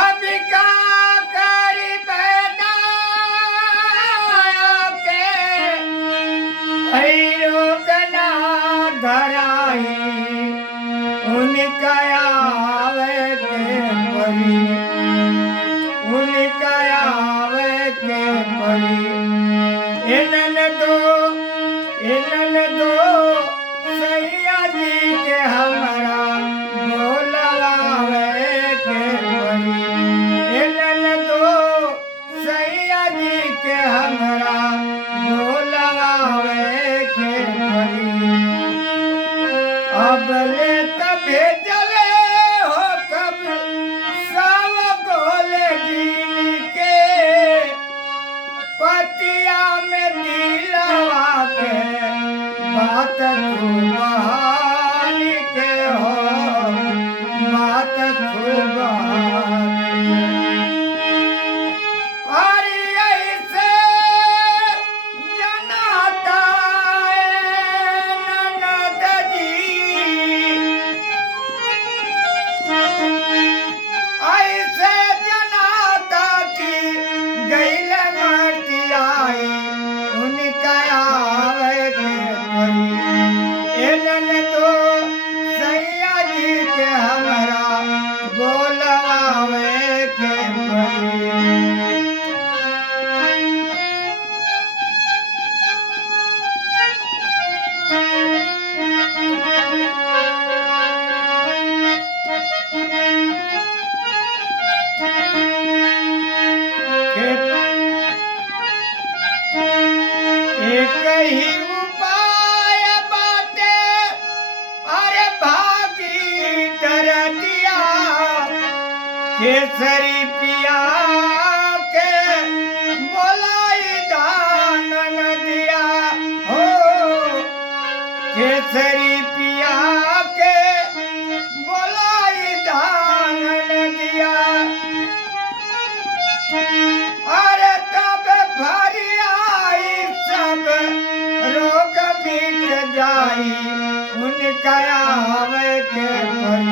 अब का करी पैदा के भैरो गना धराई उनका आवे के परी उनका आवे के परी इनन दो सैया जी के हमरा बोलवावे के परी इनन दो सैया जी के हमरा बोलवावे के परी अब ले तबे चले हो कब सब गोले गिन के पतिया में दिलवा के बात खूबानी के हो बात खूबानी अरे ऐसे जनाता ननद जी ऐसे जनाता की गैल मटियाई उनका आवे के परी इनन तो सैया जी के हमरा बोलवावे के परी एक ही उपाय बाटे अरे भागी कर दिया केसरी पिया के बोलाई दानन दिया हो केसरी पिया के बोलाई दानन दिया अरे तब भरी आई सब रोग मिट जाई उनका आवे के परी